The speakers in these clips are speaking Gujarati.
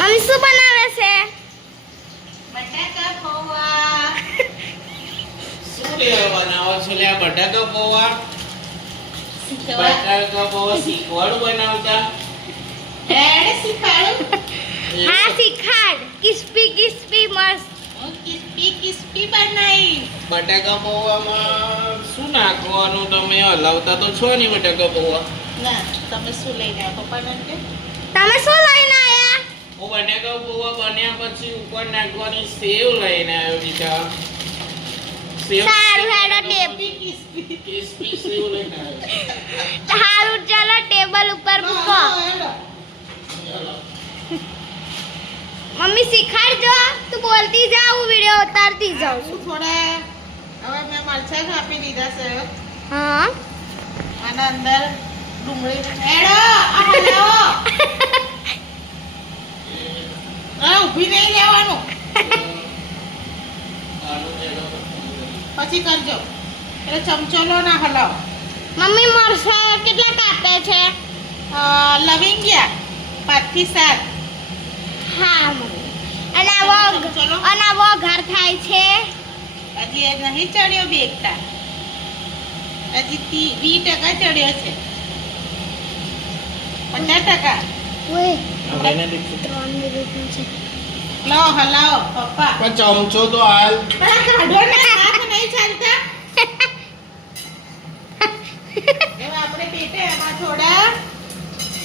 મમ્મી શું બનાવે છે? બટાકા પૌવા. શું લેવા બનાવો છો લે બટાકા પૌવા? બટાકા પૌવા શીખવાડું બનાવતા? રેડ શીખાડું. હા શીખાડ. કિસ્પી કિસ્પી મસ્ત. હું કિસ્પી બનાવી. બટાકા પૌવામાં શું નાખવાનું? તમે હલાવતા તો છો નહીં બટાકા પૌવા. ના તમે શું લઈને આવ્યા પપ્પાને કે? તમે શું લઈને આયા? હું બટાકા પૌવા બન્યા પછી ઉપર નાખવાની સેવ લઈને આવ્યો બીજા. સેવ સારું હેડો ટેબ. ક્રિસ્પી સેવ લઈને આવ્યો. સારું ચાલો ટેબલ ઉપર મૂકો. ચાલો. મમ્મી શીખાડજો. તું બોલતી જા, હું વિડિયો ઉતારતી જાઉં છું. થોડા હવે મેં મરચાં કાપી દીધા છે. હા આના અંદર ડુંગળી હેડો આ હલાવો. હા ઊભી નહીં રહેવાનું. પછી કરજો. એટલે ચમચો લો ના હલાવો. મમ્મી મરચાં કેટલા કાપે છે? લવિંગિયા 5 થી 7. હા મમ્મી. અને આ વઘાર થાય છે. હજી એ નહીં ચડ્યો બેગતા. હજી 20% ચડ્યો છે. 50%. ઓય આપણે એને દેખો. 3 મિનિટનું છે. લો હલાવો પપ્પા. પણ ચમચો તો હાલ. કાઢો ના હાથ નહીં ચાલતા. હવે આપણે પેટે એમાં થોડા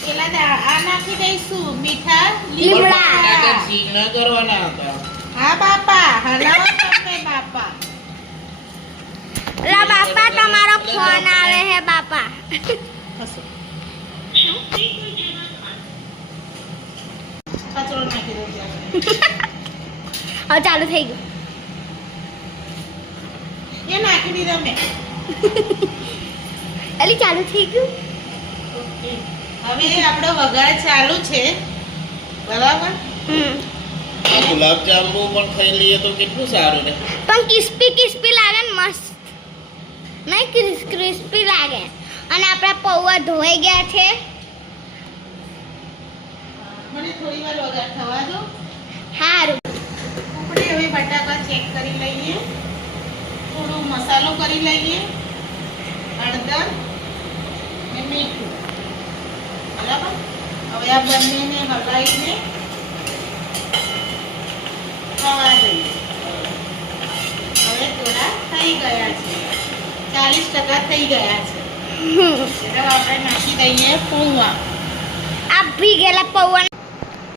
પેલા આ નાખી દઈશું મીઠા લીમડા. બટાકા ઝીણા કરવાના હતા. હા બાપા હલાવો તમે બાપા. લા બાપા તમારો ફોન આવે હે બાપા. હસો કચરો નાખી દો હવે ચાલુ થઈ ગયું. એ નાખી દીધો મેં. અલી ચાલુ થઈ ગયું. હવે આપણો વઘાર ચાલુ છે બરાબર. આ ગુલાબ જાંબુ પણ ખાઈ લઈએ તો કેટલું સારું ને. પણ કિસ્પી કિસ્પી લાગે ને મસ્ત. નહીં ક્રિસ્પી લાગે. અને આપણા પૌવા ધોઈ ગયા છે. મને થોડી વાર વઘાર થવા દો. સારું. આપણે હવે બટાકા ચેક કરી લઈએ. થોડો મસાલો કરી લઈએ. હળદર ને મીઠું બરાબર. હવે આ બંનેને હલાવીને ખવા દઈએ. હવે થોડા થઈ ગયા છે. 40% થઈ ગયા છે. એટલે આપણે નાખી દઈએ પૌવા. આ ભી ગયેલા પૌવા